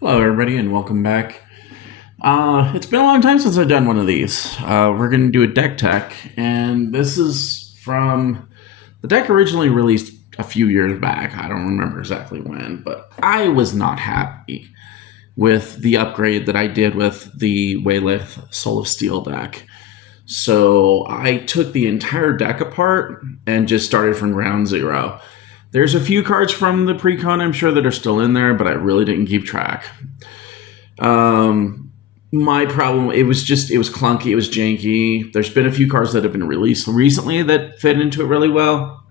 Hello, everybody, and welcome back. It's been a long time since I've done one of these. We're going to do a deck tech, and this is from the deck originally released a few years back. I don't remember exactly when, but I was not happy with the upgrade that I did with the Wyleth Soul of Steel deck. So I took the entire deck apart and just started from ground zero. There's a few cards from the pre-con I'm sure that are still in there, but I really didn't keep track. My problem, it was clunky, it was janky. There's been a few cards that have been released recently that fit into it really well,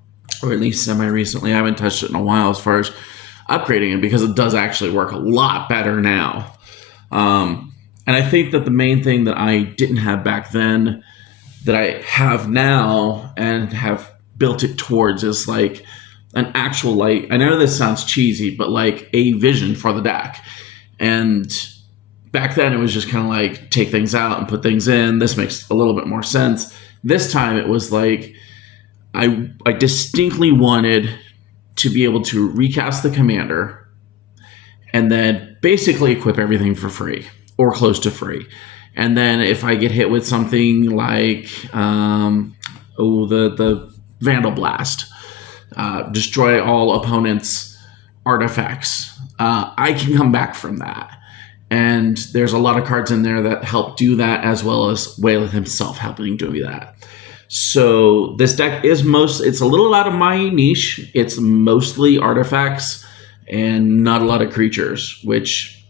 or at least semi-recently. I haven't touched it in a while as far as upgrading it because it does actually work a lot better now. And I think that the main thing that I didn't have back then that I have now and have built it towards is like an actual, like, I know this sounds cheesy, but like a vision for the deck. And back then it was just kind of like take things out and put things in. This makes a little bit more sense. This time it was like I distinctly wanted to be able to recast the commander and then basically equip everything for free or close to free. And then if I get hit with something like the Vandal Blast, destroy all opponents' artifacts, I can come back from that. And there's a lot of cards in there that help do that, as well as Wyleth himself helping do that. So this deck is it's a little out of my niche. It's mostly artifacts and not a lot of creatures, which,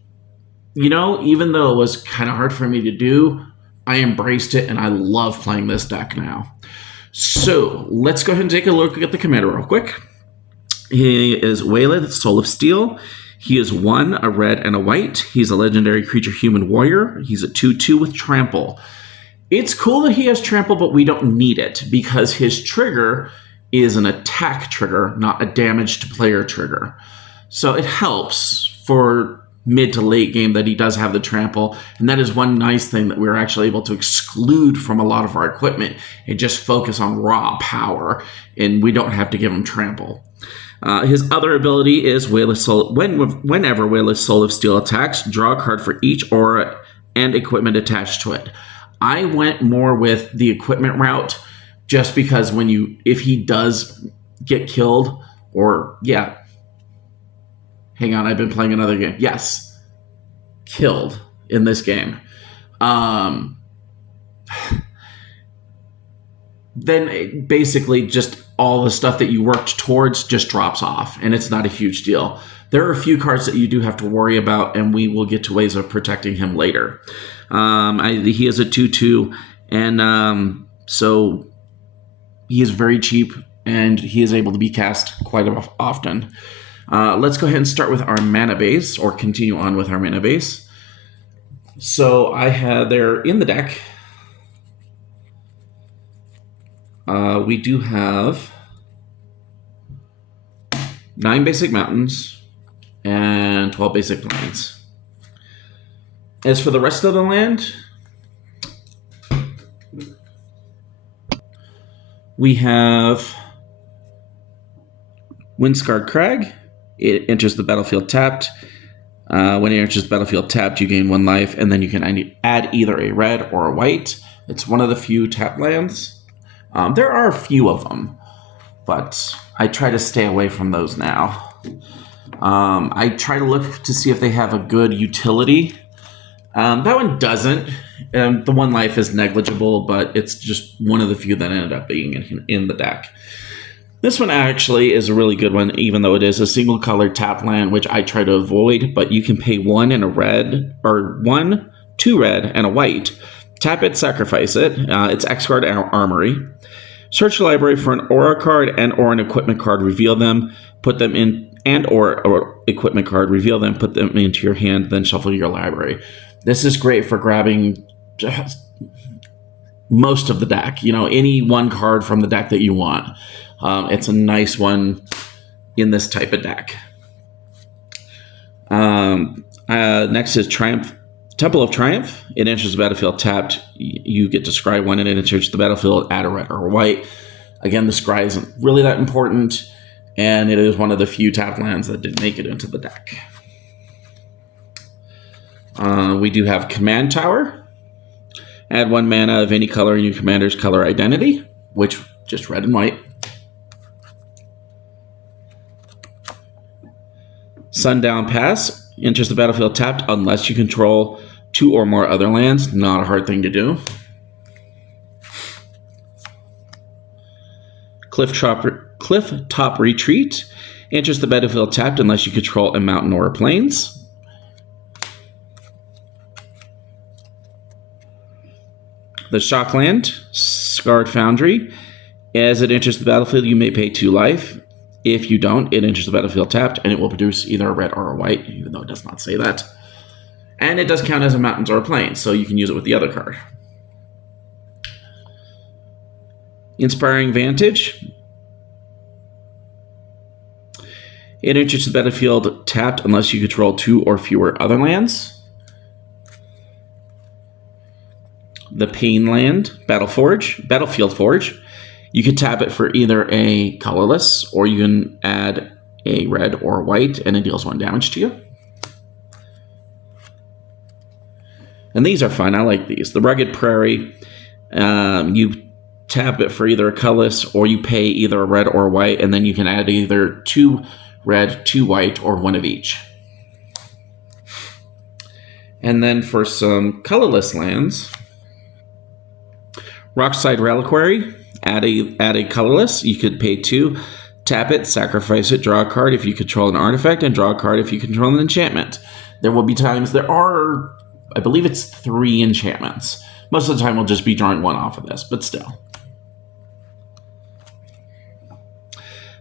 even though it was kind of hard for me to do, I embraced it and I love playing this deck now. So let's go ahead and take a look at the commander real quick. He is Wyleth, Soul of Steel. He is 1, a red and a white. He's a legendary creature human warrior. He's a 2/2 with trample. It's cool that he has trample, but we don't need it because his trigger is an attack trigger, not a damage to player trigger. So it helps for mid to late game that he does have the trample. And that is one nice thing that we're actually able to exclude from a lot of our equipment and just focus on raw power. And we don't have to give him trample. His other ability is whenever Wyleth Soul of Steel attacks, draw a card for each aura and equipment attached to it. I went more with the equipment route just because if he does get killed, hang on, I've been playing another game. Yes, killed in this game. Then basically just all the stuff that you worked towards just drops off, and it's not a huge deal. There are a few cards that you do have to worry about, and we will get to ways of protecting him later. He is a 2/2, and so he is very cheap, and he is able to be cast quite often. Let's go ahead and start with our mana base, or continue on with our mana base. So I had there in the deck, we do have 9 basic mountains and 12 basic plains. As for the rest of the land, we have Windscarred Crag. It enters the battlefield tapped. When it enters the battlefield tapped, you gain 1 life, and then you can add either a red or a white. It's one of the few tap lands. There are a few of them, but I try to stay away from those now. I try to look to see if they have a good utility. That one doesn't. The 1 life is negligible, but it's just one of the few that ended up being in the deck. This one actually is a really good one, even though it is a single color tap land, which I try to avoid, but you can pay 1 and a red, or 1, 2 red, and a white. Tap it, sacrifice it. It's X card Armory. Search the library for an aura card and/or an equipment card. Reveal them, put them in, and/or equipment card. Reveal them, put them into your hand, then shuffle your library. This is great for grabbing most of the deck. Any one card from the deck that you want. It's a nice one in this type of deck. Next is Temple of Triumph. It enters the battlefield tapped. You get to scry 1 and it enters the battlefield, add a red or a white. Again, the scry isn't really that important, and it is one of the few tap lands that didn't make it into the deck. We do have Command Tower. Add 1 mana of any color in your commander's color identity, which just red and white. Sundown Pass. Enters the battlefield tapped unless you control 2 or more other lands. Not a hard thing to do. Cliff Top Retreat. Enters the battlefield tapped unless you control a mountain or a plains. The Shockland, Scarred Foundry. As it enters the battlefield, you may pay 2 life. If you don't, it enters the battlefield tapped, and it will produce either a red or a white, even though it does not say that. And it does count as a mountains or a plains, so you can use it with the other card. Inspiring Vantage. It enters the battlefield tapped unless you control 2 or fewer other lands. The Painland, Battlefield Forge. You can tap it for either a colorless, or you can add a red or white, and it deals 1 damage to you. And these are fun. I like these. The Rugged Prairie. You tap it for either a colorless, or you pay either a red or white, and then you can add either 2 red, 2 white, or 1 of each. And then for some colorless lands, Rockside Reliquary, add a colorless. You could pay 2, tap it, sacrifice it, draw a card if you control an artifact, and draw a card if you control an enchantment. There will be times there are, I believe it's 3 enchantments. Most of the time we'll just be drawing 1 off of this, but still.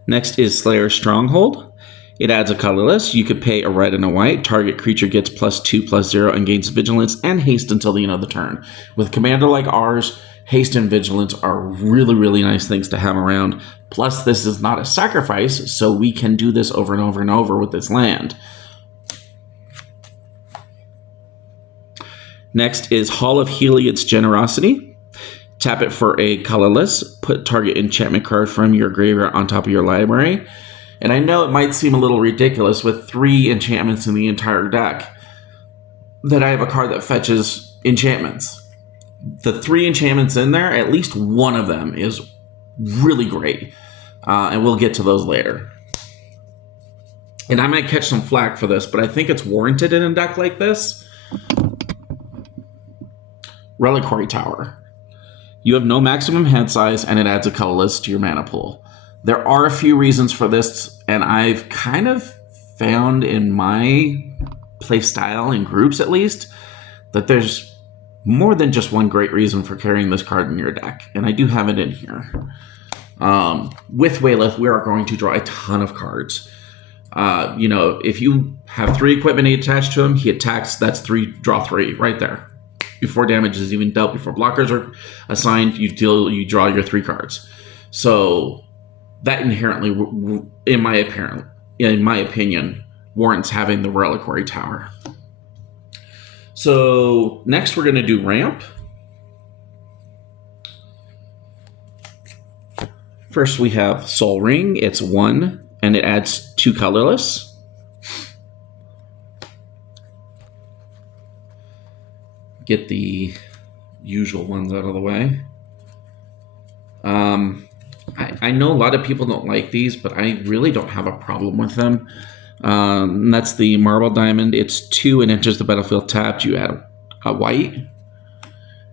Next is Slayer Stronghold. It adds a colorless. You could pay a red and a white. Target creature gets +2/+0 and gains vigilance and haste until the end of the turn. With a commander like ours, haste and vigilance are really, really nice things to have around. Plus, this is not a sacrifice, so we can do this over and over and over with this land. Next is Hall of Heliod's Generosity. Tap it for a colorless. Put target enchantment card from your graveyard on top of your library. And I know it might seem a little ridiculous with 3 enchantments in the entire deck that I have a card that fetches enchantments. The 3 enchantments in there, at least one of them is really great. And we'll get to those later. And I might catch some flack for this, but I think it's warranted in a deck like this. Reliquary Tower. You have no maximum hand size, and it adds a colorless to your mana pool. There are a few reasons for this, and I've kind of found in my play style, in groups at least, that there's more than just one great reason for carrying this card in your deck, and I do have it in here. With Wyleth, we are going to draw a ton of cards. If you have 3 equipment attached to him, he attacks, that's 3, draw 3, right there. Before damage is even dealt, before blockers are assigned, you draw your 3 cards. So that inherently, in my opinion, warrants having the Reliquary Tower. So next we're going to do Ramp. First we have Soul Ring. It's 1, and it adds 2 colorless. Get the usual ones out of the way. I know a lot of people don't like these, but I really don't have a problem with them. That's the Marble Diamond. It's 2 and enters the battlefield tapped. You add a white.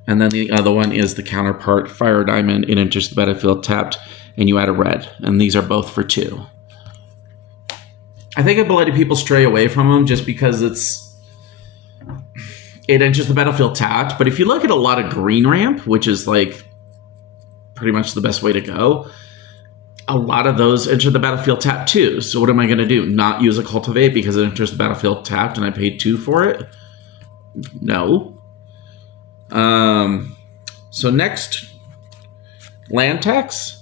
And then the other one is the counterpart, Fire Diamond. It enters the battlefield tapped, and you add a red. And these are both for 2. I think a lot of people stray away from them just because it enters the battlefield tapped. But if you look at a lot of green ramp, which is like pretty much the best way to go, a lot of those enter the battlefield tapped too. So what am I going to do? Not use a Cultivate because it enters the battlefield tapped and I paid 2 for it? No. So next, land tax.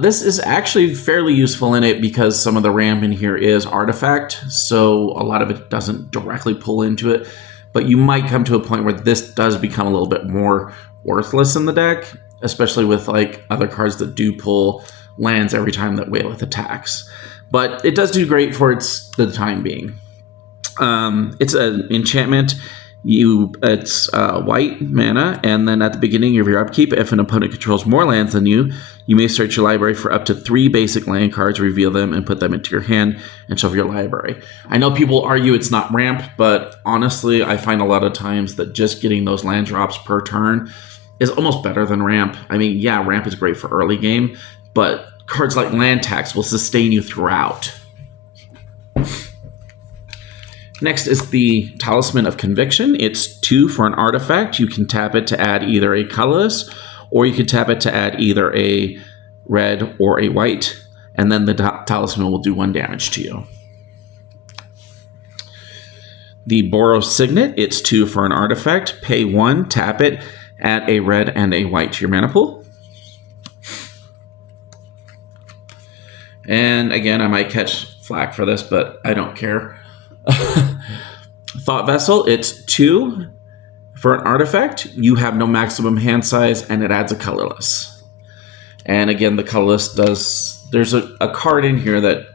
This is actually fairly useful in it because some of the ramp in here is artifact, so a lot of it doesn't directly pull into it, but you might come to a point where this does become a little bit more worthless in the deck, especially with like other cards that do pull lands every time that Wyleth attacks. But it does do great for the time being. It's an enchantment. It's white mana, and then at the beginning of your upkeep, if an opponent controls more lands than you may search your library for up to 3 basic land cards, reveal them, and put them into your hand and shuffle your library. I know people argue it's not ramp, but honestly, I find a lot of times that just getting those land drops per turn is almost better than ramp. I mean, yeah, ramp is great for early game, but cards like land tax will sustain you throughout. Next is the Talisman of Conviction. It's 2 for an artifact. You can tap it to add either a colorless, or you can tap it to add either a red or a white, and then the talisman will do 1 damage to you. The Boros Signet. It's 2 for an artifact. Pay 1, tap it, add a red and a white to your mana pool. And again, I might catch flack for this, but I don't care. Thought Vessel, it's 2 for an artifact. You have no maximum hand size, and it adds a colorless. And again, the colorless does... There's a card in here that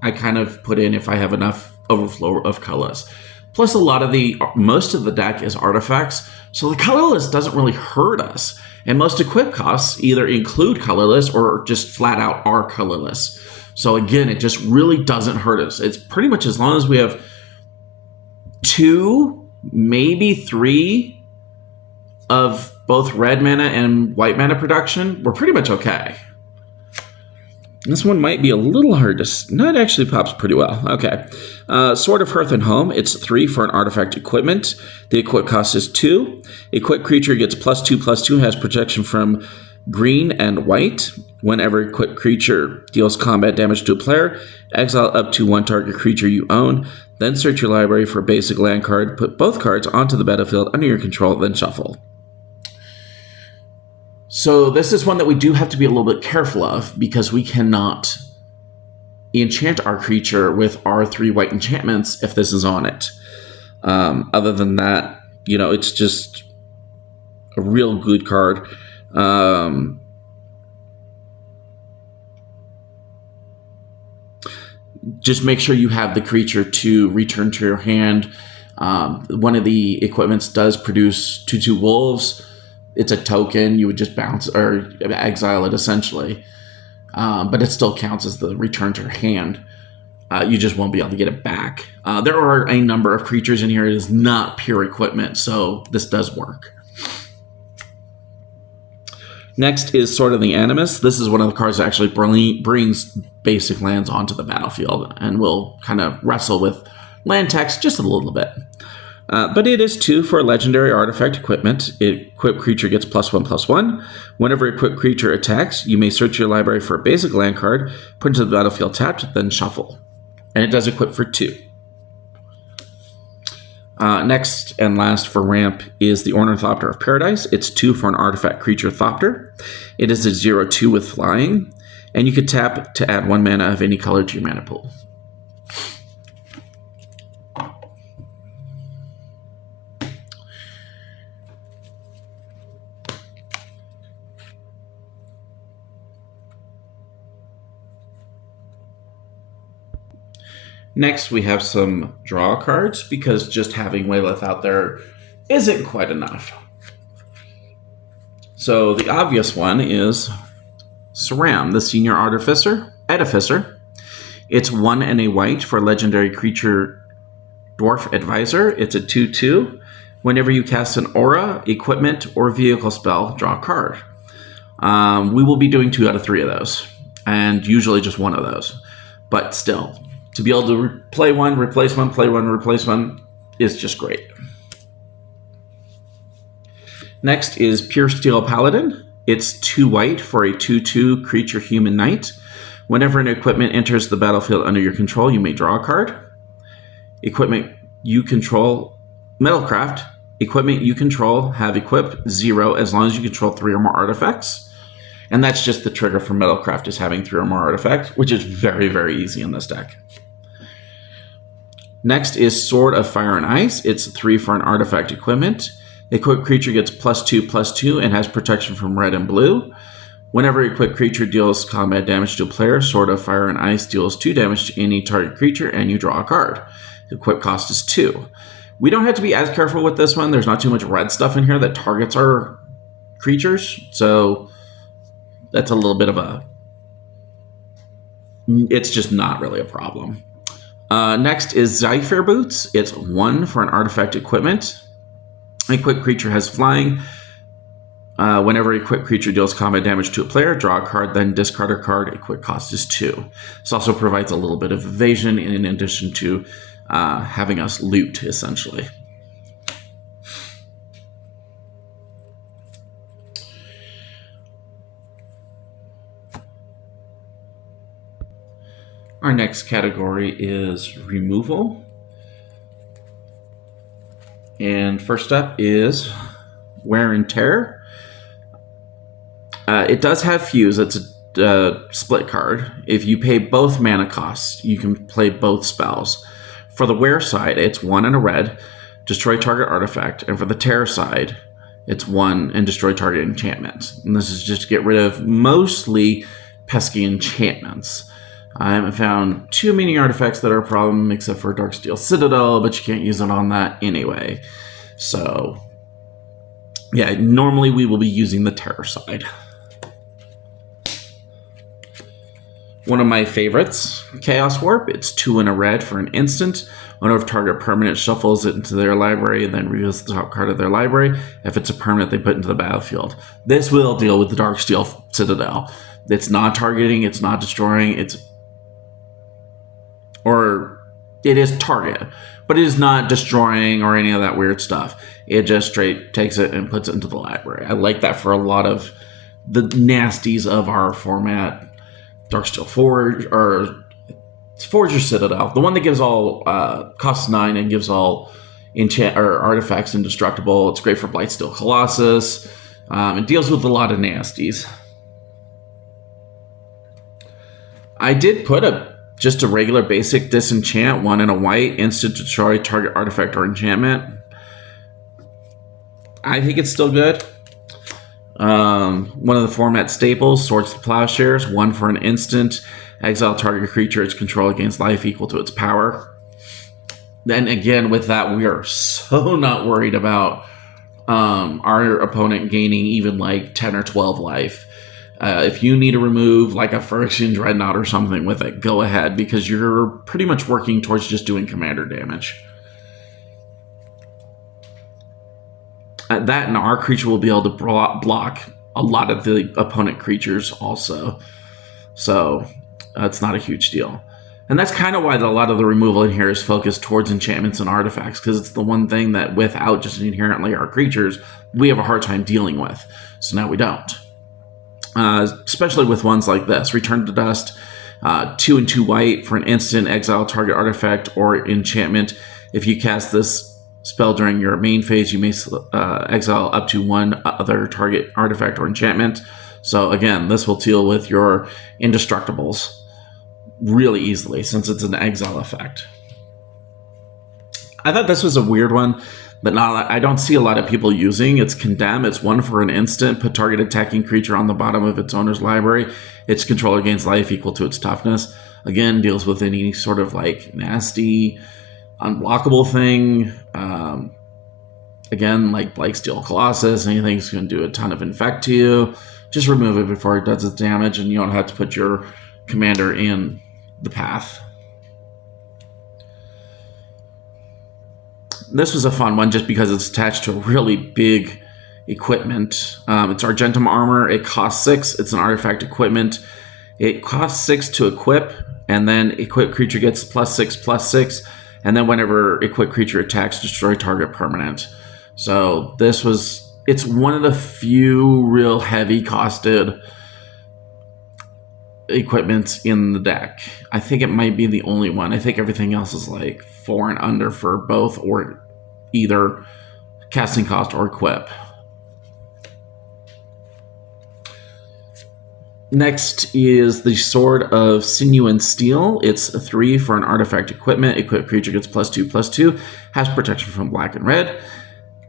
I kind of put in if I have enough overflow of colorless. Plus, most of the deck is artifacts, so the colorless doesn't really hurt us. And most equip costs either include colorless or just flat out are colorless. So again, it just really doesn't hurt us. It's pretty much as long as we have 2, maybe 3 of both red mana and white mana production, we're pretty much okay. This one might be a little hard to... No, it actually pops pretty well. Okay. Sword of Hearth and Home. It's 3 for an artifact equipment. The equip cost is 2. Equipped creature gets +2/+2, has protection from green and white. Whenever equipped creature deals combat damage to a player, exile up to 1 target creature you own. Then search your library for a basic land card. Put both cards onto the battlefield under your control, then shuffle. So this is one that we do have to be a little bit careful of, because we cannot enchant our creature with our 3 white enchantments if this is on it. Other than that, it's just a real good card. Just make sure you have the creature to return to your hand. One of the equipments does produce 2/2 wolves. It's a token. You would just bounce or exile it essentially. But it still counts as the return to your hand. You just won't be able to get it back. There are a number of creatures in here. It is not pure equipment, so this does work. Next is Sword of the Animus. This is one of the cards that actually brings basic lands onto the battlefield, and will kind of wrestle with land tax just a little bit. But it is 2 for a legendary artifact equipment. Equipped creature gets +1/+1. Whenever equipped creature attacks, you may search your library for a basic land card, put into the battlefield tapped, then shuffle. And it does equip for 2. Next and last for ramp is the Ornithopter of Paradise. It's 2 for an artifact creature Thopter. It is a 0/2 with flying, and you can tap to add 1 mana of any color to your mana pool. Next, we have some draw cards, because just having Wyleth out there isn't quite enough. So the obvious one is Saram, the Senior Edificer. It's 1 and a white for legendary creature Dwarf Advisor. It's a 2/2. Whenever you cast an aura, equipment, or vehicle spell, draw a card. We will be doing 2 out of 3 of those, and usually just 1 of those. But still, to be able to play 1, replace 1, play 1, replace 1 is just great. Next is Pure Steel Paladin. It's 2 white for a 2/2 creature human knight. Whenever an equipment enters the battlefield under your control, you may draw a card. Equipment you control, Metalcraft. Equipment you control have equipped 0 as long as you control 3 or more artifacts. And that's just the trigger for Metalcraft, is having 3 or more artifacts, which is very, very easy in this deck. Next is Sword of Fire and Ice. It's 3 for an artifact equipment. Equipped creature gets +2/+2 and has protection from red and blue. Whenever equipped creature deals combat damage to a player, Sword of Fire and Ice deals 2 damage to any target creature, and you draw a card. Equip cost is 2. We don't have to be as careful with this one. There's not too much red stuff in here that targets our creatures, so that's a little bit of a... It's just not really a problem. Next is Zephyr Boots. It's 1 for an artifact equipment. Equipped creature has flying. Whenever equipped creature deals combat damage to a player, draw a card, then discard a card. Equip cost is 2. This also provides a little bit of evasion in addition to having us loot, essentially. Our next category is removal. And first up is Wear and Tear. It does have Fuse. It's a split card. If you pay both mana costs, you can play both spells. For the Wear side, it's 1 and a red, destroy target artifact. And for the Tear side, it's 1 and destroy target enchantment. And this is just to get rid of mostly pesky enchantments. I haven't found too many artifacts that are a problem except for Darksteel Citadel, but you can't use it on that anyway. So, yeah, normally we will be using the Terror side. One of my favorites, Chaos Warp. It's 2 and a red for an instant. Whenever target permanent shuffles it into their library and then reveals the top card of their library. If it's a permanent, they put it into the battlefield. This will deal with the Darksteel Citadel. It's not targeting, it's not destroying, it is target, but it is not destroying or any of that weird stuff. It just straight takes it and puts it into the library. I like that for a lot of the nasties of our format. Darksteel Forge, or Forge or Citadel, the one that gives all costs 9 and gives all enchant or artifacts indestructible. It's great for Blightsteel Colossus. It deals with a lot of nasties. I did put just a regular basic disenchant, 1 and a white, instant destroy target artifact or enchantment. I think it's still good. One of the format staples, Swords to Plowshares, 1 for an instant, exile target creature its control against life equal to its power. Then again, with that, we are so not worried about our opponent gaining even like 10 or 12 life. If you need to remove like a Phyrexian Dreadnought or something with it, go ahead, because you're pretty much working towards just doing commander damage. That and our creature will be able to block a lot of the opponent creatures also. So it's not a huge deal. And that's kind of why a lot of the removal in here is focused towards enchantments and artifacts, because it's the one thing that without just inherently our creatures, we have a hard time dealing with. So now we don't. Especially with ones like this. Return to Dust, 2 and 2 white for an instant, exile target artifact or enchantment. If you cast this spell during your main phase, you may exile up to 1 other target artifact or enchantment. So again, this will deal with your indestructibles really easily since it's an exile effect. I thought this was a weird one, but I don't see a lot of people using. It's Condemn. It's 1 for an instant. Put target attacking creature on the bottom of its owner's library. Its controller gains life equal to its toughness. Again, deals with any sort of like nasty, unblockable thing. Again, like Blightsteel Colossus, anything's going to do a ton of infect to you. Just remove it before it does its damage, and you don't have to put your commander in the path. This was a fun one just because it's attached to a really big equipment. It's Argentum Armor. It costs 6. It's an artifact equipment. It costs 6 to equip, and then equipped creature gets +6/+6, and then whenever equipped creature attacks, destroy target permanent. So it's one of the few real heavy costed equipments in the deck. I think it might be the only one. I think everything else is like 4 and under for both, or either casting cost or equip. Next is the Sword of Sinew and Steel. It's a 3 for an artifact equipment. Equipped creature gets +2/+2, has protection from black and red.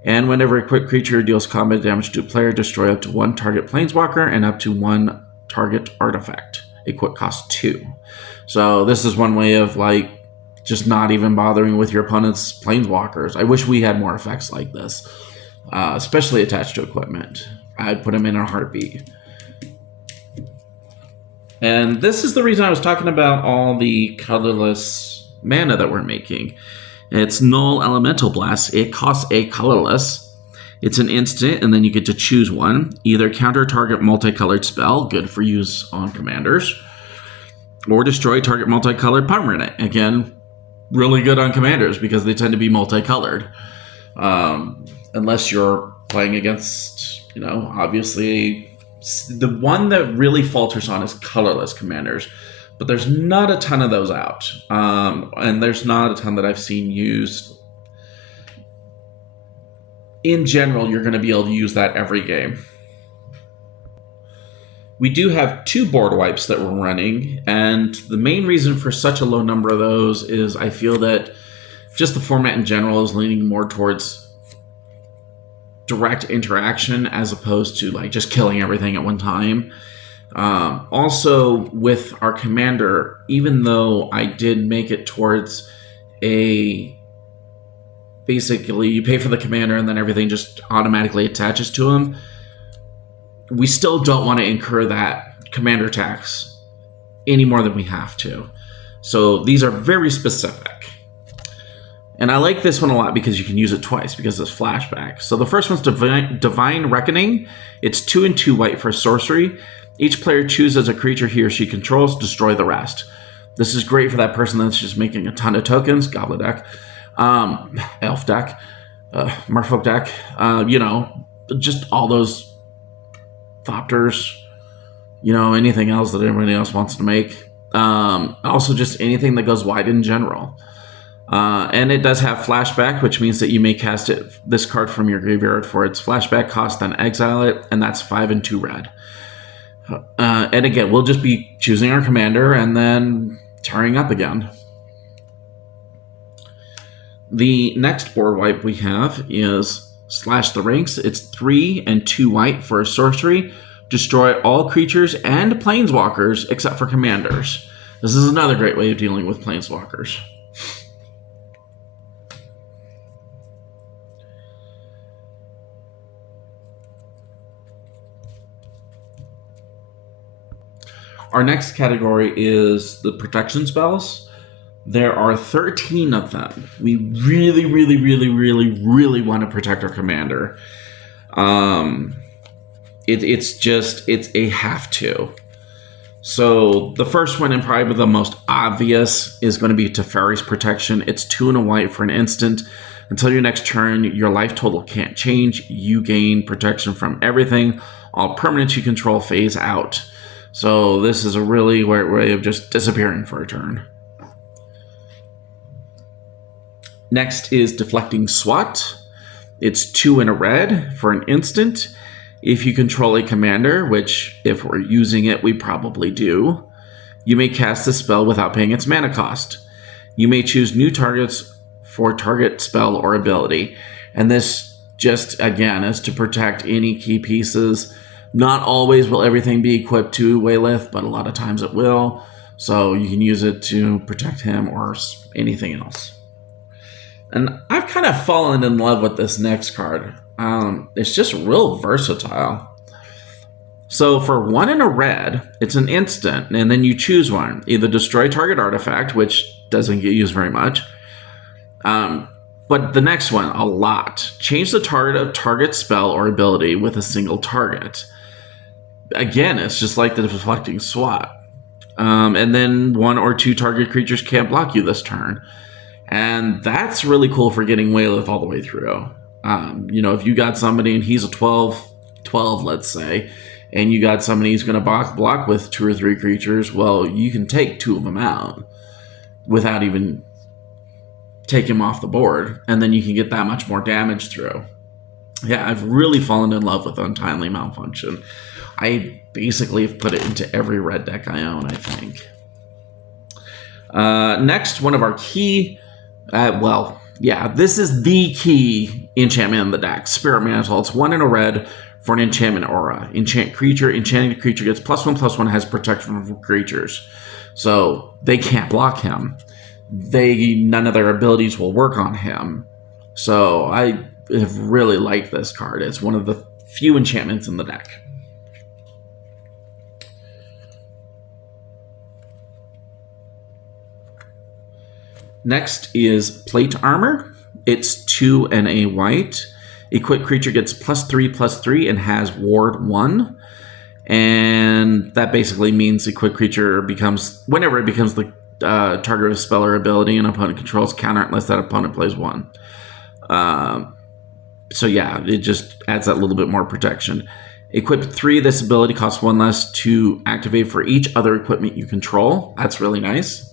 And whenever equipped creature deals combat damage to a player, destroy up to 1 target planeswalker and up to 1 target artifact. Equip cost 2. So this is one way of like just not even bothering with your opponent's planeswalkers. I wish we had more effects like this, especially attached to equipment. I'd put them in a heartbeat. And this is the reason I was talking about all the colorless mana that we're making. It's Null Elemental Blast. It costs a colorless. It's an instant, and then you get to choose one. Either counter target multicolored spell, good for use on commanders, or destroy target multicolored permanent. Again, really good on commanders because they tend to be multicolored. Unless you're playing against, obviously, the one that really falters on is colorless commanders. But there's not a ton of those out. And there's not a ton that I've seen used. In general, you're going to be able to use that every game. We do have 2 board wipes that we're running, and the main reason for such a low number of those is I feel that just the format in general is leaning more towards direct interaction as opposed to like just killing everything at one time. Also, with our commander, even though I did make it towards basically you pay for the commander and then everything just automatically attaches to him, we still don't want to incur that commander tax any more than we have to. So these are very specific. And I like this one a lot because you can use it twice because it's flashback. So the first one's Divine Reckoning. It's 2 and 2 white for sorcery. Each player chooses a creature he or she controls, destroy the rest. This is great for that person that's just making a ton of tokens, Goblin deck, Elf deck, Merfolk deck, just all those Thopters, anything else that everybody else wants to make. Also just anything that goes wide in general. And it does have flashback, which means that you may cast this card from your graveyard for its flashback cost, then exile it, and that's 5 and 2 red. And again, we'll just be choosing our commander and then turning up again. The next board wipe we have is Slash the Ranks. It's 3 and 2 white for a sorcery. Destroy all creatures and planeswalkers except for commanders. This is another great way of dealing with planeswalkers. Our next category is the protection spells. There are 13 of them. We really, really, really, really, really want to protect our commander. It's a have to. So the first one, and probably the most obvious, is going to be Teferi's Protection. It's 2 and a white for an instant. Until your next turn, your life total can't change. You gain protection from everything. All permanents you control phase out. So this is a really great way of just disappearing for a turn. Next is Deflecting Swat. It's 2 and a red for an instant. If you control a commander, which if we're using it, we probably do, you may cast the spell without paying its mana cost. You may choose new targets for target spell or ability. And this just, again, is to protect any key pieces. Not always will everything be equipped to Wyleth, but a lot of times it will. So you can use it to protect him or anything else. And I've kind of fallen in love with this next card. It's just real versatile. So for 1 and a red, it's an instant, and then you choose one. Either destroy target artifact, which doesn't get used very much. But the next one, a lot. Change the target spell or ability with a single target. Again, it's just like the Deflecting Swat. And then 1 or 2 target creatures can't block you this turn. And that's really cool for getting Wyleth all the way through. If you got somebody and he's a 12, let's say, and you got somebody who's going to block with 2 or 3 creatures, well, you can take 2 of them out without even taking them off the board, and then you can get that much more damage through. Yeah, I've really fallen in love with Untimely Malfunction. I basically have put it into every red deck I own, I think. Next, one of our key... this is the key enchantment in the deck. Spirit Mantle. It's 1 in a red for an enchantment aura. Enchanted creature gets +1/+1, has protection from creatures. So they can't block him. none of their abilities will work on him. So I have really liked this card. It's one of the few enchantments in the deck. Next is Plate Armor. It's 2 and a white. Equipped creature gets +3/+3 and has Ward 1. And that basically means equipped creature becomes, whenever it becomes the target of a spell or ability an opponent controls, counter unless that opponent plays 1. So yeah, it just adds that little bit more protection. Equip 3, this ability costs 1 less to activate for each other equipment you control. That's really nice.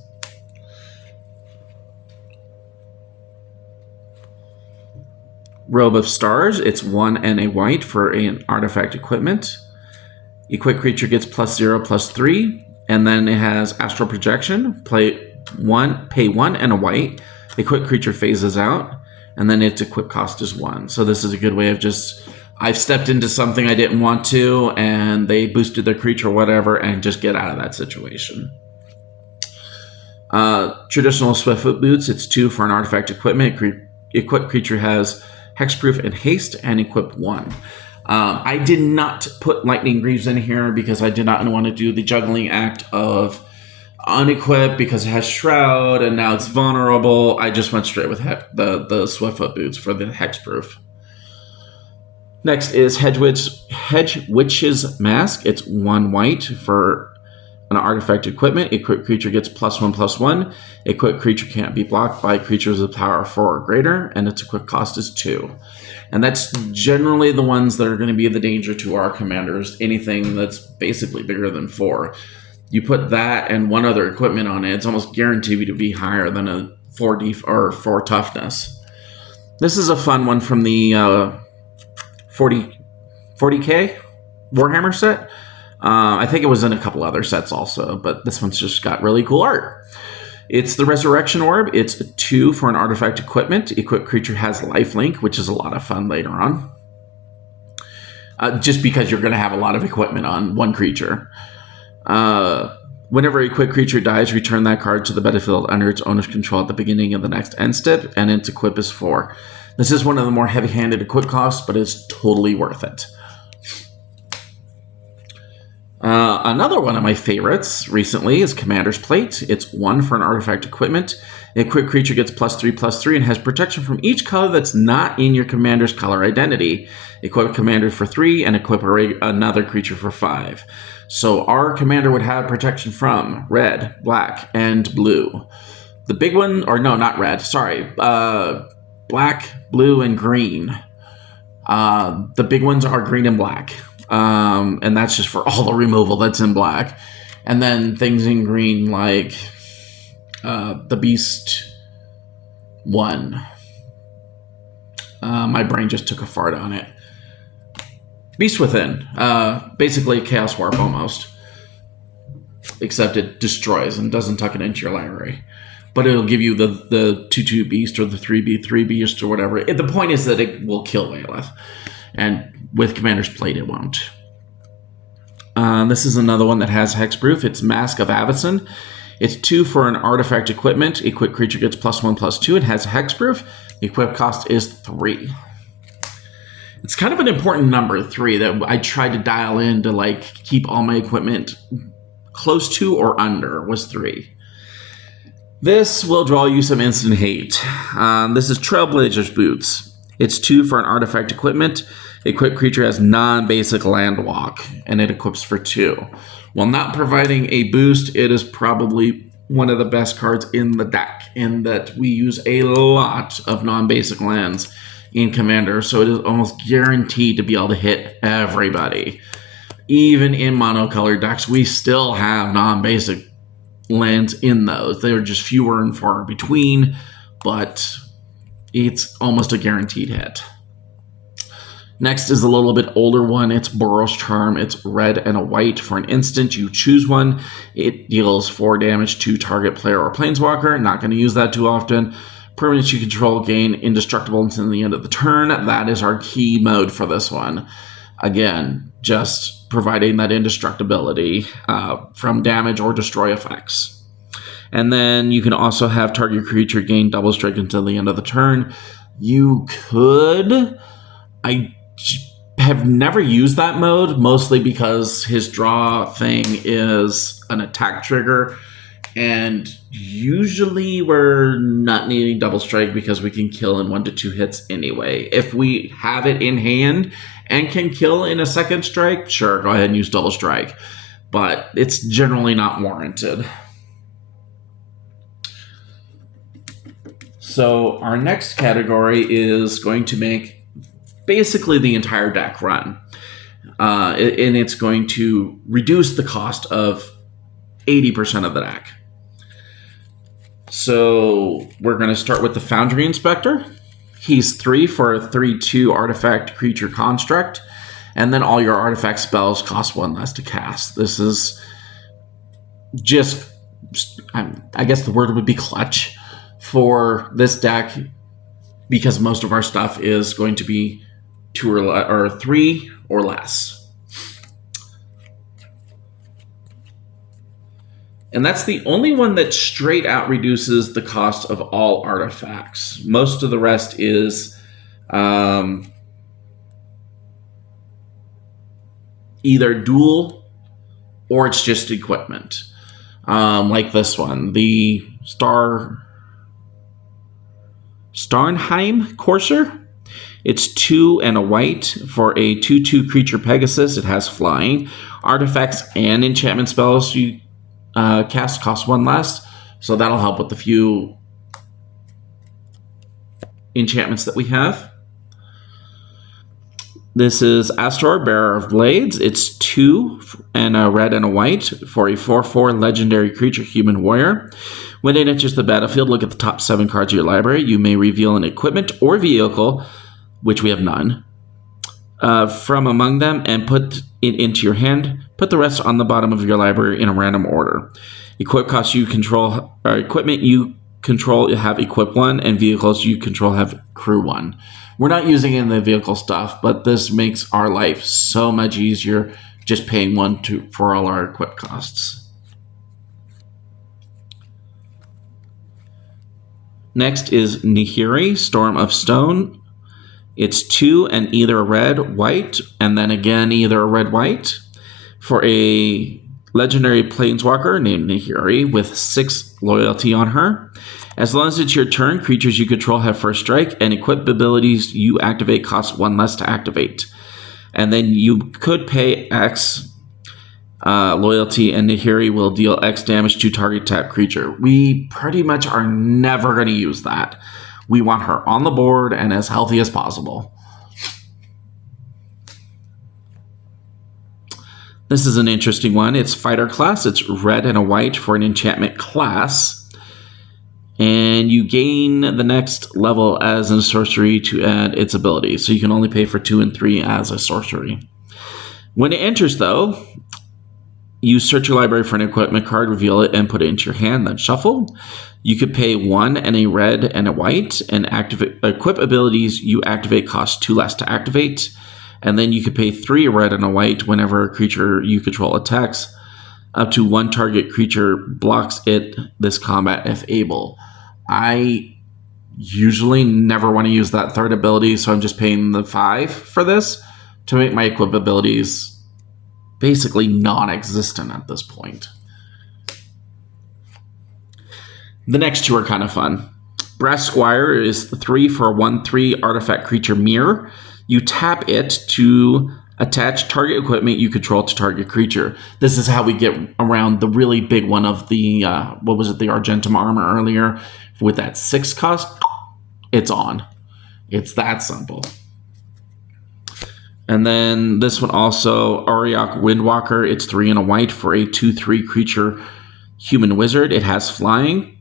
Robe of Stars, it's 1 and a white for an artifact equipment. Equipped creature gets +0/+3, and then it has Astral Projection. Pay 1 and a white. Equipped creature phases out, and then its equip cost is 1. So this is a good way of just, I've stepped into something I didn't want to, and they boosted their creature or whatever, and just get out of that situation. Traditional Swiftfoot Boots, it's 2 for an artifact equipment. Equipped creature has Hexproof and Haste, and equip 1. I did not put Lightning Greaves in here because I did not want to do the juggling act of unequip because it has Shroud and now it's vulnerable. I just went straight with the Swiftfoot Boots for the Hexproof. Next is Hedge Witch's Mask. It's 1 white for an artifact equipment. Equipped creature gets +1/+1. Equipped creature can't be blocked by creatures of power 4 or greater, and its equip cost is 2. And that's generally the ones that are going to be the danger to our commanders. Anything that's basically bigger than 4. You put that and 1 other equipment on it, it's almost guaranteed to be higher than a 4 toughness. This is a fun one from the 40K Warhammer set. I think it was in a couple other sets also, but this one's just got really cool art. It's the Resurrection Orb. It's 2 for an artifact equipment. Equipped creature has lifelink, which is a lot of fun later on. Just because you're going to have a lot of equipment on one creature. Whenever a equipped creature dies, return that card to the battlefield under its owner's control at the beginning of the next end step, and its equip is 4. This is one of the more heavy-handed equip costs, but it's totally worth it. Another one of my favorites recently is Commander's Plate. It's 1 for an artifact equipment. The equipped creature gets +3/+3 and has protection from each color that's not in your commander's color identity. Equip commander for 3 and equip another creature for 5. So our commander would have protection from red, black, and blue. The big one, or no, not red, sorry, black, blue, and green. The big ones are green and black. And that's just for all the removal that's in black. And then things in green like the Beast 1. My brain just took a fart on it. Beast Within. Basically Chaos Warp almost. Except it destroys and doesn't tuck it into your library. But it'll give you the 2/2 Beast or the 3/3 Beast or whatever. The point is that it will kill Wyleth. And with Commander's Plate, it won't. This is another one that has Hexproof. It's Mask of Avacyn. It's 2 for an artifact equipment. Equipped creature gets +1/+2. It has Hexproof. The equip cost is 3. It's kind of an important number, 3, that I tried to dial in to like keep all my equipment close to or under was 3. This will draw you some instant hate. This is Trailblazer's Boots. It's 2 for an artifact equipment. Equipped creature has non-basic land walk, and it equips for 2. While not providing a boost, it is probably one of the best cards in the deck, in that we use a lot of non-basic lands in Commander, so it is almost guaranteed to be able to hit everybody. Even in monocolored decks, we still have non-basic lands in those. They're just fewer and far between, but it's almost a guaranteed hit. Next is a little bit older one. It's Boros Charm. It's red and a white. For an instant, you choose one. It deals 4 damage to target player or planeswalker. Not going to use that too often. Permanents you control gain indestructible until the end of the turn. That is our key mode for this one. Again, just providing that indestructibility from damage or destroy effects. And then you can also have target creature gain double strike until the end of the turn. You could. I have never used that mode, mostly because his draw thing is an attack trigger. And usually we're not needing double strike because we can kill in 1 to 2 hits anyway. If we have it in hand and can kill in a second strike, sure, go ahead and use double strike. But it's generally not warranted. So our next category is going to make basically the entire deck run. And it's going to reduce the cost of 80% of the deck. So we're going to start with the Foundry Inspector. He's 3 for a 3/2 artifact creature construct. And then all your artifact spells cost 1 less to cast. This is just, I guess the word would be clutch for this deck, because most of our stuff is going to be 2 or 3 or less. And that's the only one that straight out reduces the cost of all artifacts. Most of the rest is either dual or it's just equipment. Like this one, the Starnheim Courser. It's 2 and a white for a 2/2 creature Pegasus. It has flying. Artifacts and enchantment spells you cast cost 1 less, so that'll help with the few enchantments that we have. This is Astor, Bearer of Blades. It's 2 and a red and a white for a 4/4 legendary creature human warrior. When it enters the battlefield, look at the top 7 cards of your library. You may reveal an equipment or vehicle, which we have none, from among them and put it into your hand. Put the rest on the bottom of your library in a random order. Equipment you control have equip 1, and vehicles you control have crew 1. We're not using any of the vehicle stuff, but this makes our life so much easier just paying 1 for all our equip costs. Next is Nihiri, Storm of Stone. It's 2 and either a red, white, and then again either a red, white for a legendary planeswalker named Nihiri with 6 loyalty on her. As long as it's your turn, creatures you control have first strike, and equip abilities you activate cost 1 less to activate. And then you could pay X loyalty, and Nihiri will deal X damage to target tap creature. We pretty much are never going to use that. We want her on the board and as healthy as possible. This is an interesting one. It's fighter class. It's red and a white for an enchantment class. And you gain the next level as a sorcery to add its ability. So you can only pay for 2 and 3 as a sorcery. When it enters, though, you search your library for an equipment card, reveal it, and put it into your hand, then shuffle. You could pay 1 and a red and a white, and equip abilities you activate cost 2 less to activate. And then you could pay 3 red and a white whenever a creature you control attacks. Up to 1 target creature blocks it this combat if able. I usually never want to use that third ability, so I'm just paying the 5 for this to make my equip abilities basically non-existent at this point. The next 2 are kind of fun. Brass Squire is the 3 for a 1/3 artifact creature mirror. You tap it to attach target equipment you control to target creature. This is how we get around the really big one of the, the Argentum armor earlier. With that 6 cost, it's on. It's that simple. And then this one also, Auriok Windwalker. It's 3 and a white for a 2/3 creature human wizard. It has flying.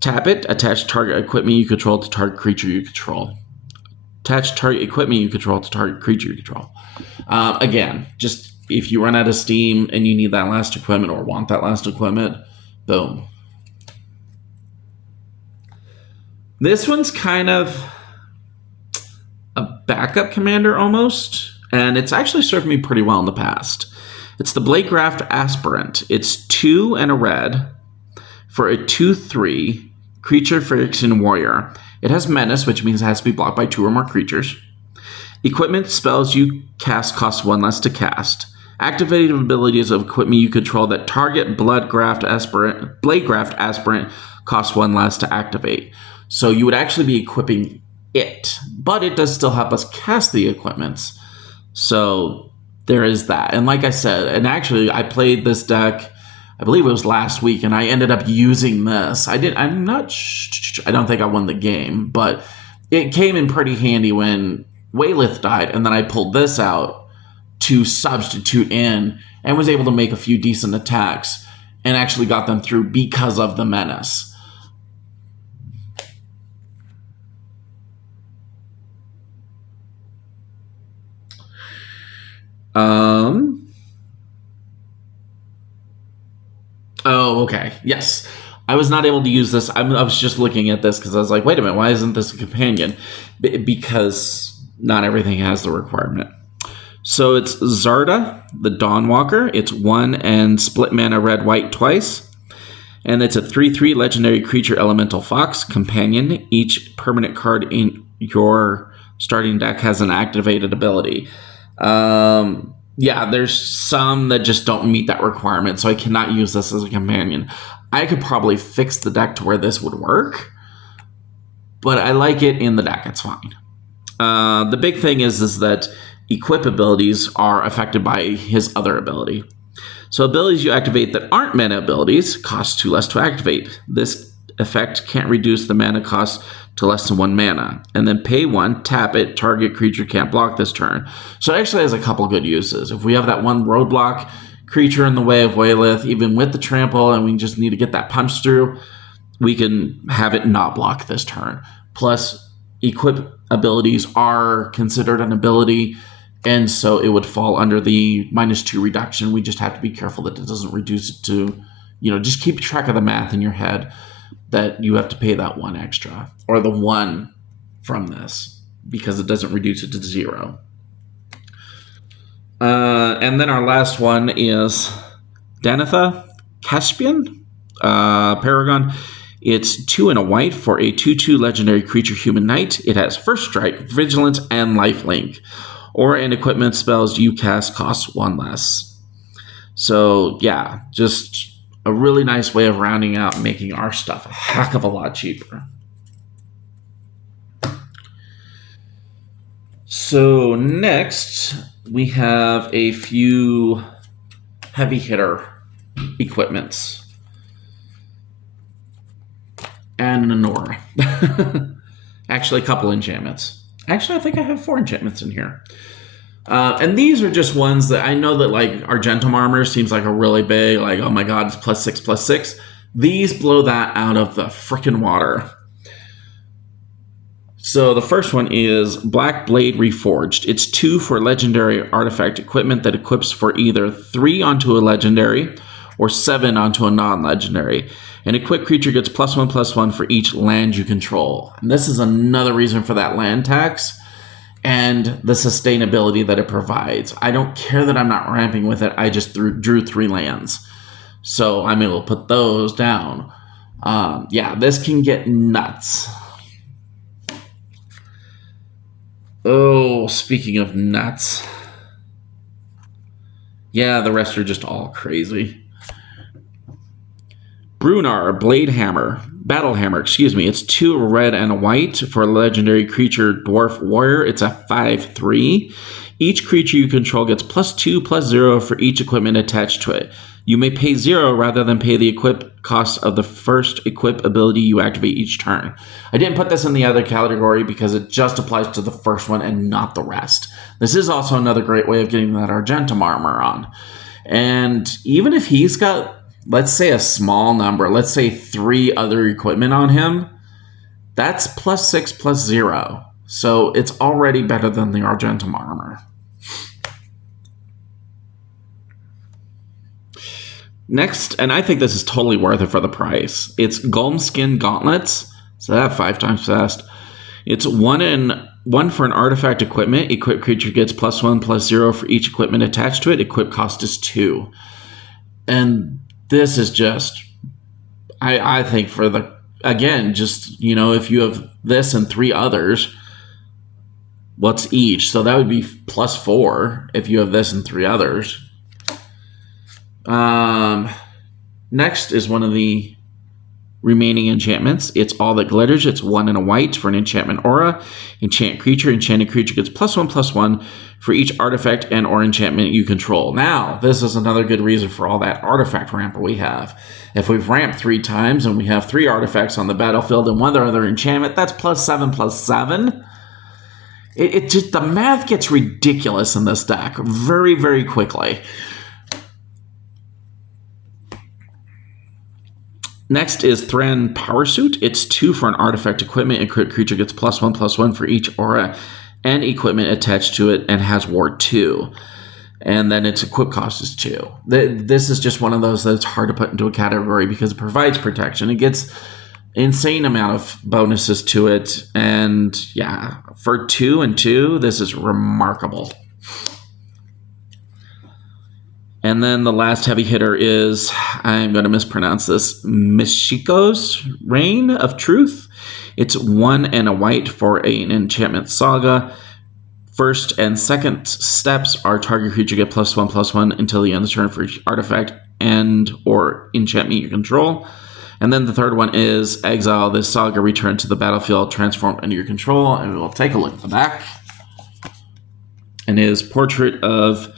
Tap it, attach target equipment you control to target creature you control. Attach target equipment you control to target creature you control. Again, just if you run out of steam and you need that last equipment or want that last equipment, boom. This one's kind of a backup commander almost, and it's actually served me pretty well in the past. It's the Bladegraft Aspirant. It's 2 and a red For a 2/3 creature Phyrexian warrior, it has menace, which means it has to be blocked by 2 or more creatures. Equipment spells you cast cost 1 less to cast. Activated abilities of equipment you control that target Blade-Graft Aspirant cost 1 less to activate. So you would actually be equipping it, but it does still help us cast the equipments. So there is that. And like I said, and actually I played this deck, I believe it was last week, and I ended up using this. I don't think I won the game, but it came in pretty handy when Wyleth died, and then I pulled this out to substitute in and was able to make a few decent attacks and actually got them through because of the menace. Oh, okay. Yes. I was not able to use this. I was just looking at this because I was like, wait a minute, why isn't this a companion? Because not everything has the requirement. So it's Zarda, the Dawnwalker. It's 1 and split mana red-white twice. And it's a 3/3 legendary creature elemental fox companion. Each permanent card in your starting deck has an activated ability. Yeah, there's some that just don't meet that requirement, so I cannot use this as a companion. I could probably fix the deck to where this would work, but I like it in the deck. It's fine. The big thing is that equip abilities are affected by his other ability. So abilities you activate that aren't mana abilities cost 2 less to activate. This effect can't reduce the mana cost to less than 1 mana. And then pay 1, tap it, target creature can't block this turn. So it actually has a couple good uses. If we have that one roadblock creature in the way of Wyleth, even with the trample, and we just need to get that punch through, we can have it not block this turn. Plus, equip abilities are considered an ability, and so it would fall under the -2 reduction. We just have to be careful that it doesn't reduce it to, just keep track of the math in your head that you have to pay that 1 extra, or the 1 from this, because it doesn't reduce it to 0. And then our last one is Danitha Caspian, Paragon. It's 2 and a white for a 2/2 legendary creature human knight. It has first strike, vigilance, and lifelink. Or an equipment spells you cast costs 1 less. So yeah, just a really nice way of rounding out, making our stuff a heck of a lot cheaper. So next, we have a few heavy hitter equipments. And an aura. Actually, a couple enchantments. Actually, I think I have 4 enchantments in here. And these are just ones that I know that, like, Argentum Armor seems like a really big, like, oh my god, it's +6/+6. These blow that out of the frickin' water. So the first one is Black Blade Reforged. It's 2 for legendary artifact equipment that equips for either 3 onto a legendary or 7 onto a non-legendary. An equipped creature gets +1/+1 for each land you control. And this is another reason for that land tax and the sustainability that it provides. I don't care that I'm not ramping with it. I just drew 3 lands. So I'm able to put those down. Yeah, this can get nuts. Oh, speaking of nuts. Yeah, the rest are just all crazy. Brunar, Battle Hammer, It's 2 red and a white for a legendary creature dwarf warrior. It's a 5/3. Each creature you control gets +2/+0 for each equipment attached to it. You may pay 0 rather than pay the equip cost of the first equip ability you activate each turn. I didn't put this in the other category because it just applies to the first one and not the rest. This is also another great way of getting that Argentum Armor on. And even if he's got, let's say, a small number, let's say 3 other equipment on him, that's +6/+0. So it's already better than the Argentum Armor. Next, and I think this is totally worth it for the price, it's Golmskin Gauntlets. So that 5 times fast. It's 1 for an artifact equipment. Equipped creature gets +1/+0 for each equipment attached to it. Equip cost is 2. And this is just I think for the, again, just, you know, if you have this and 3 others, what's each? So that would be +4 if you have this and 3 others. Next is one of the remaining enchantments. It's All That Glitters. It's 1 and a white for an enchantment aura. Enchant creature. Enchanted creature gets +1/+1 for each artifact and or enchantment you control. Now, this is another good reason for all that artifact ramp we have. If we've ramped 3 times and we have 3 artifacts on the battlefield and 1 other enchantment, that's +7/+7. It just, the math gets ridiculous in this deck very, very quickly. Next is Thran Power Suit. It's 2 for an artifact equipment. Equipped creature gets +1/+1 for each aura and equipment attached to it and has Ward 2. And then its equip cost is 2. This is just one of those that's hard to put into a category because it provides protection. It gets insane amount of bonuses to it. And yeah, for 2 and 2, this is remarkable. And then the last heavy hitter is, I'm going to mispronounce this, Mishiko's Reign of Truth. It's 1 and a white for an enchantment saga. First and second steps are target creature get +1/+1 until the end of the turn for each artifact and or enchantment you control. And then the third one is exile this saga, return to the battlefield, transform under your control. And we'll take a look at the back. And his portrait of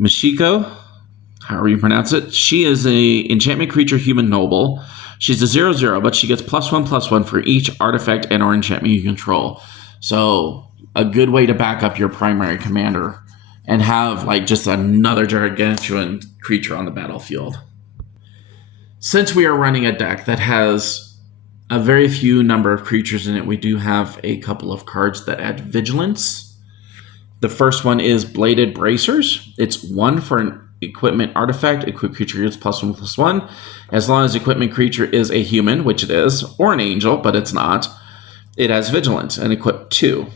Mishiko, however you pronounce it. She is a enchantment creature, human noble. She's a 0/0, but she gets +1/+1 for each artifact and or enchantment you control. So a good way to back up your primary commander and have like just another gargantuan creature on the battlefield. Since we are running a deck that has a very few number of creatures in it, we do have a couple of cards that add vigilance. The first one is Bladed Bracers. It's 1 for an equipment artifact. Equipped creature gets +1/+1. As long as equipment creature is a human, which it is, or an angel, but it's not, it has vigilance and equip 2.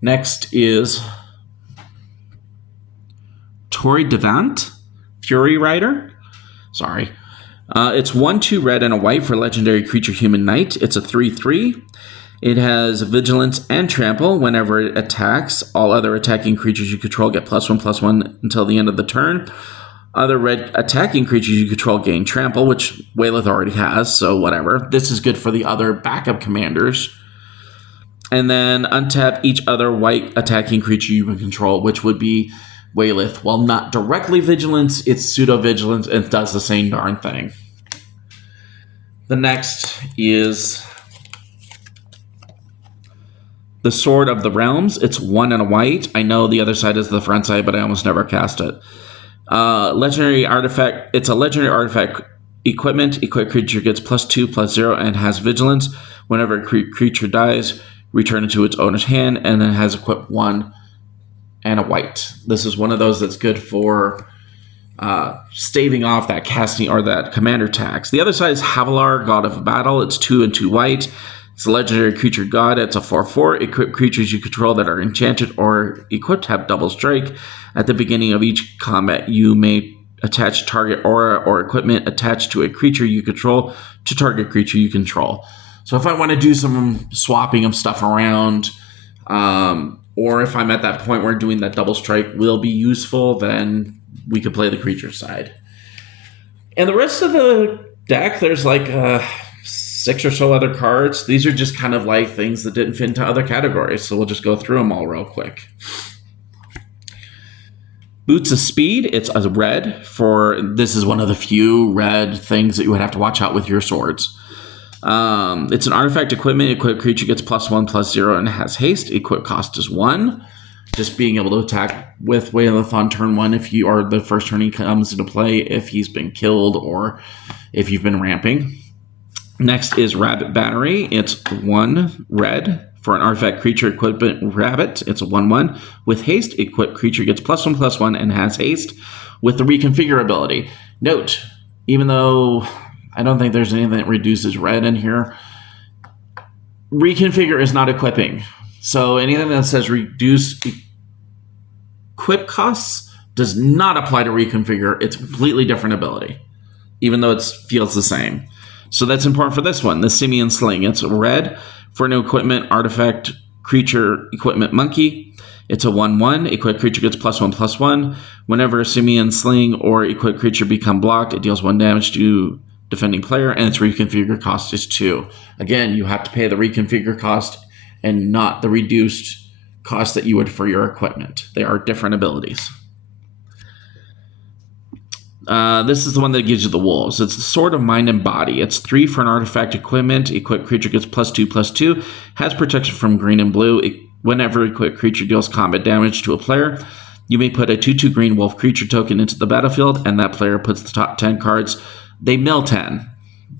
Next is Tori Devant, Fury Rider. Sorry. It's 1/2 red and a white for legendary creature human knight. It's a 3/3. It has vigilance and trample. Whenever it attacks, all other attacking creatures you control get +1/+1 until the end of the turn. Other red attacking creatures you control gain trample, which Wyleth already has, so whatever. This is good for the other backup commanders. And then untap each other white attacking creature you can control, which would be Wyleth. While not directly vigilance, it's pseudo-vigilance and does the same darn thing. The next is the Sword of the Realms. It's 1 and a white. I know the other side is the front side, but I almost never cast it. Legendary artifact. It's a legendary artifact equipment. Equipped creature gets +2/+0 and has vigilance. Whenever a creature dies, return it to its owner's hand, and then has equipped 1 and a white. This is one of those that's good for staving off that casting or that commander tax. The other side is Havalar, God of Battle. It's 2 and 2 white. It's a legendary creature god. It's a 4/4. Equipped creatures you control that are enchanted or equipped have double strike. At the beginning of each combat, you may attach target aura or equipment attached to a creature you control to target creature you control. So if I want to do some swapping of stuff around, or if I'm at that point where doing that double strike will be useful, then we could play the creature side. And the rest of the deck, there's like 6 or so other cards. These are just kind of like things that didn't fit into other categories, so we'll just go through them all real quick. Boots of Speed, it's a red for, this is one of the few red things that you would have to watch out with your swords. It's an artifact equipment. Equipped creature gets +1/+0 and has haste. Equip cost is 1. Just being able to attack with Wyleth on turn 1 if you are the first turn he comes into play, if he's been killed or if you've been ramping. Next is Rabbit Battery. It's 1 red for an artifact creature equipment rabbit. It's a 1/1 with haste. Equipped creature gets +1/+1 and has haste with the reconfigure ability. Note, even though I don't think there's anything that reduces red in here, reconfigure is not equipping. So anything that says reduce equip costs does not apply to reconfigure. It's a completely different ability. even though it feels the same. So that's important for this one, the Simian Sling. It's red for new equipment, artifact, creature, equipment, monkey. It's a 1/1. Equipped creature gets +1/+1. Whenever a Simian Sling or equipped creature become blocked, it deals 1 damage to defending player, and its reconfigure cost is 2. Again, you have to pay the reconfigure cost and not the reduced cost that you would for your equipment. They are different abilities. This is the one that gives you the wolves. It's the Sword of Mind and Body. It's 3 for an artifact equipment. Equipped creature gets +2/+2. Has protection from green and blue. Whenever equipped creature deals combat damage to a player, you may put a 2/2 green wolf creature token into the battlefield, and that player puts the top 10 cards. They mill 10.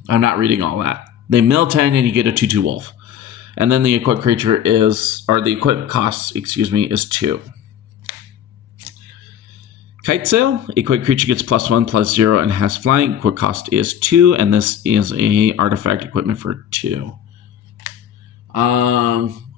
I'm not reading all that. They mill 10 and you get a 2/2 wolf. And then the equipped creature is, or the equipped cost, is 2. Kite Sail, equipped creature gets +1/+0 and has flying. Equipped cost is 2, and this is a artifact equipment for 2.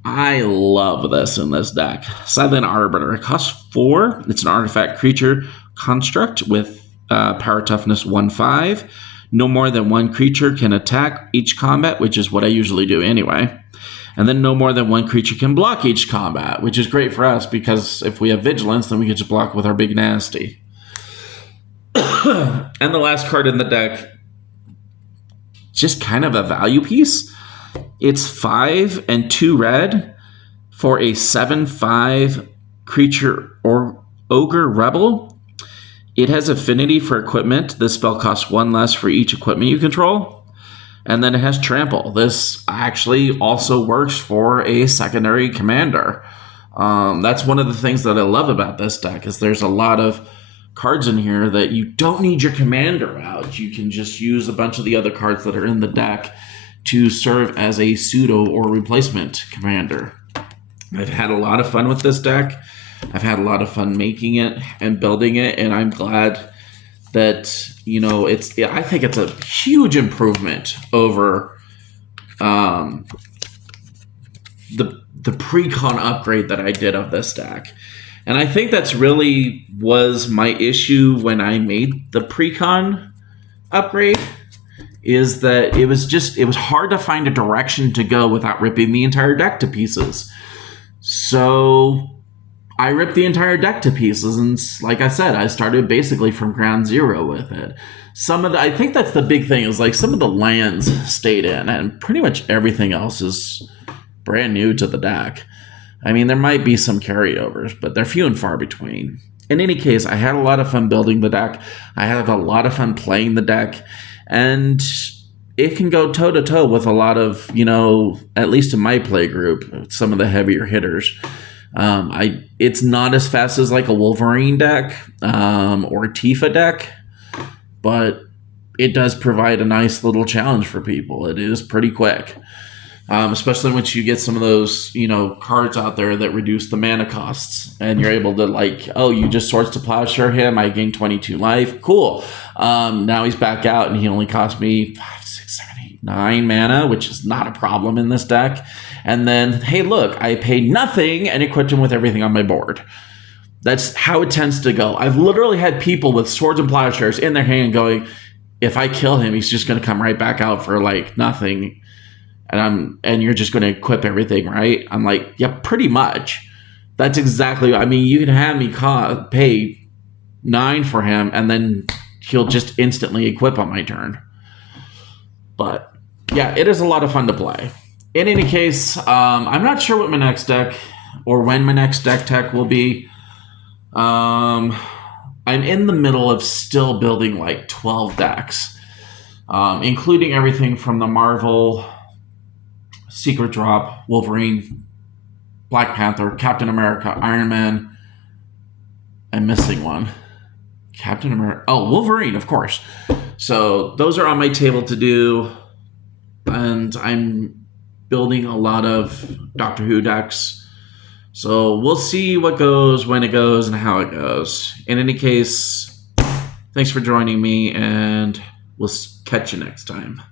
I love this in this deck. Silent Arbiter. It costs 4. It's an artifact creature construct with power toughness 1/5. No more than one creature can attack each combat, which is what I usually do anyway. And then no more than one creature can block each combat, which is great for us because if we have vigilance, then we get to block with our big nasty. And the last card in the deck, just kind of a value piece. It's 5 and 2 red for a 7/5 creature or ogre rebel. It has affinity for equipment. This spell costs 1 less for each equipment you control. And then it has trample. This actually also works for a secondary commander. That's one of the things that I love about this deck is there's a lot of cards in here that you don't need your commander out. You can just use a bunch of the other cards that are in the deck to serve as a pseudo or replacement commander. I've had a lot of fun with this deck. I've had a lot of fun making it and building it, and I'm glad that, you know, I think it's a huge improvement over the pre-con upgrade that I did of this deck. And I think that's really was my issue when I made the pre-con upgrade, is that it was hard to find a direction to go without ripping the entire deck to pieces. So I ripped the entire deck to pieces, and like I said, I started basically from ground zero with it. I think that's the big thing, is like some of the lands stayed in, and pretty much everything else is brand new to the deck. I mean, there might be some carryovers, but they're few and far between. In any case, I had a lot of fun building the deck. I have a lot of fun playing the deck, and it can go toe-to-toe with a lot of, you know, at least in my play group, some of the heavier hitters. It's not as fast as like a Wolverine deck or a Tifa deck, but it does provide a nice little challenge for people. It is pretty quick, especially once you get some of those, you know, cards out there that reduce the mana costs, and you're able to like, oh, you just Swords to Plowshare him, I gain 22 life, cool. Now he's back out and he only cost me 5, 6, 7, 8, 9 mana, which is not a problem in this deck. And then, hey, look, I paid nothing and equipped him with everything on my board. That's how it tends to go. I've literally had people with Swords and Plowshares in their hand going, if I kill him, he's just going to come right back out for like nothing. And you're just going to equip everything, right? I'm like, yeah, pretty much. That's exactly, I mean, you can have me pay 9 for him, and then he'll just instantly equip on my turn. But yeah, it is a lot of fun to play. In any case, I'm not sure what my next deck or when my next deck tech will be. I'm in the middle of still building like 12 decks, including everything from the Marvel, Secret Drop, Wolverine, Black Panther, Captain America, Iron Man. I'm missing one. Captain America. Oh, Wolverine, of course. So those are on my table to do, and I'm building a lot of Doctor Who decks. So we'll see what goes, when it goes, and how it goes. In any case, thanks for joining me, and we'll catch you next time.